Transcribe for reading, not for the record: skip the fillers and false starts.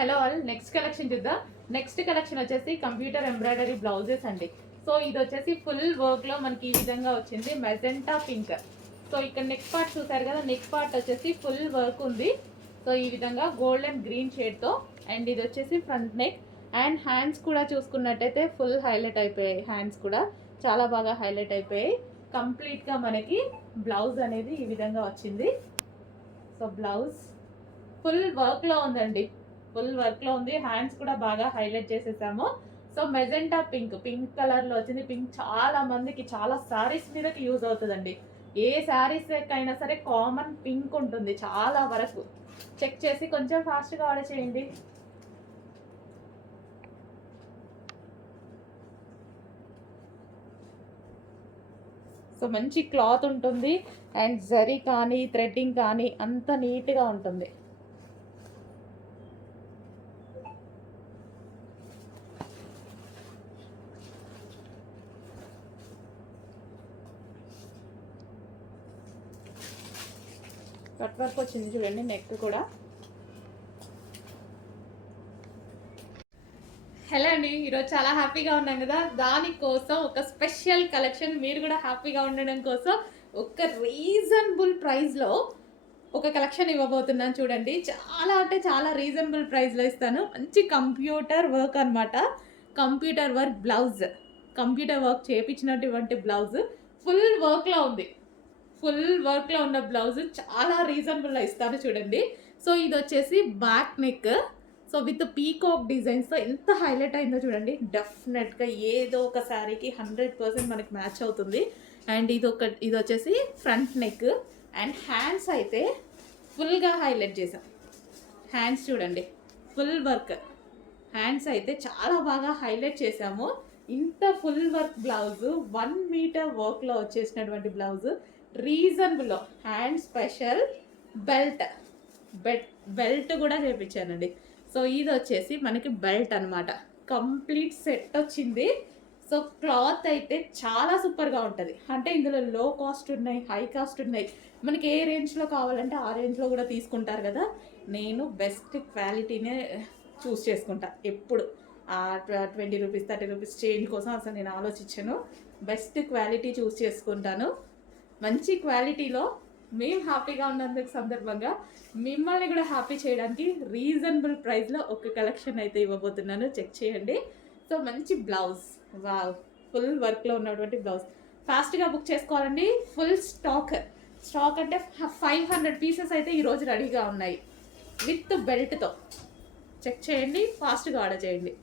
Hello all, next collection చూద్దాం. Next collection వచ్చేసి computer embroidery blouses అండి. సో ఇది వచ్చేసి ఫుల్ వర్క్ లో మనకి ఈ విధంగా వచ్చింది, మెజెంటా పింక్. సో ఇక్కడ నెక్ పార్ట్ చూసారు కదా, నెక్ పార్ట్ వచ్చేసి ఫుల్ వర్క్ ఉంది. సో ఈ విధంగా గోల్డ్ అండ్ గ్రీన్ షేడ్ తో. అండ్ ఇది వచ్చేసి ఫ్రంట్ నెక్. అండ్ హ్యాండ్స్ కూడా చూసుకున్నట్టయితే ఫుల్ హైలైట్ అయిపోయాయి. హ్యాండ్స్ కూడా చాలా బాగా హైలైట్ అయిపోయాయి. కంప్లీట్ గా మనకి బ్లౌజ్ అనేది ఈ విధంగా వచ్చింది. సో బ్లౌజ్ ఫుల్ వర్క్ లో ఉందండి, ఫుల్ వర్క్ లో ఉంది. హ్యాండ్స్ కూడా బాగా హైలైట్ చేసేసాము. So magenta pink, pink colour లో వచ్చింది. పింక్ చాలా మందికి చాలా శారీస్ మీదకి యూజ్ అవుతుందండి. ఏ శారీస్ అయినా సరే కామన్ పింక్ ఉంటుంది చాలా వరకు. చెక్ చేసి కొంచెం ఫాస్ట్ గా ఆర్డర్ చేయండి. సో మంచి క్లాత్ ఉంటుంది. అండ్ జరీ కానీ థ్రెడ్డింగ్ కానీ అంత నీట్గా ఉంటుంది. కట్ వర్క్ వచ్చింది చూడండి, నెక్ కూడా. హలో అండి, ఈరోజు చాలా హ్యాపీగా ఉన్నాం కదా, దానికోసం ఒక స్పెషల్ కలెక్షన్. మీరు కూడా హ్యాపీగా ఉండడం కోసం ఒక రీజనబుల్ ప్రైస్లో ఒక కలెక్షన్ ఇవ్వబోతున్నాను చూడండి. చాలా అంటే చాలా రీజనబుల్ ప్రైస్లో ఇస్తాను. మంచి కంప్యూటర్ వర్క్ అనమాట. Computer work blouse, computer work చేయించినటువంటి బ్లౌజ్ ఫుల్ వర్క్లో ఉంది. ఫుల్ వర్క్లో ఉన్న బ్లౌజ్ చాలా రీజనబుల్లో ఇస్తాను చూడండి. సో ఇది వచ్చేసి back neck. So with peacock డిజైన్స్తో ఎంత హైలైట్ అయిందో చూడండి. డెఫినెట్గా ఏదో ఒక శారీకి 100% మనకి మ్యాచ్ అవుతుంది. అండ్ ఇది వచ్చేసి ఫ్రంట్ నెక్. అండ్ హ్యాండ్స్ అయితే ఫుల్గా హైలైట్ చేసాం. హ్యాండ్స్ చూడండి, ఫుల్ వర్క్. హ్యాండ్స్ అయితే చాలా బాగా హైలైట్ చేసాము. ఇంత ఫుల్ వర్క్ బ్లౌజ్ 1 మీటర్ వర్క్లో వచ్చేసినటువంటి బ్లౌజ్ రీజనబుల్లో. హ్యాండ్ స్పెషల్ బెల్ట్ కూడా చేయించానండి. సో ఇది వచ్చేసి మనకి బెల్ట్ అనమాట. కంప్లీట్ సెట్ వచ్చింది. సో క్లాత్ అయితే చాలా సూపర్గా ఉంటుంది. అంటే ఇందులో లో కాస్ట్ ఉన్నాయి, హై కాస్ట్ ఉన్నాయి. మనకి ఏ రేంజ్లో కావాలంటే ఆ రేంజ్లో కూడా తీసుకుంటారు కదా. నేను బెస్ట్ క్వాలిటీనే చూస్ చేసుకుంటా ఎప్పుడు. 20 రూపీస్ 30 రూపీస్ చేంజ్ కోసం అసలు నేను ఆలోచించాను. బెస్ట్ క్వాలిటీ చూస్ చేసుకుంటాను. మంచి క్వాలిటీలో మేము హ్యాపీగా ఉన్నందుకు సందర్భంగా మిమ్మల్ని కూడా హ్యాపీ చేయడానికి రీజనబుల్ ప్రైస్లో ఒక కలెక్షన్ అయితే ఇవ్వబోతున్నాను. చెక్ చేయండి. సో మంచి బ్లౌజ్, వావ్, ఫుల్ వర్క్లో ఉన్నటువంటి బ్లౌజ్. ఫాస్ట్గా బుక్ చేసుకోవాలండి. ఫుల్ స్టాక్ అంటే 500 పీసెస్ అయితే ఈరోజు రెడీగా ఉన్నాయి విత్ బెల్ట్తో. చెక్ చేయండి, ఫాస్ట్గా ఆర్డర్ చేయండి.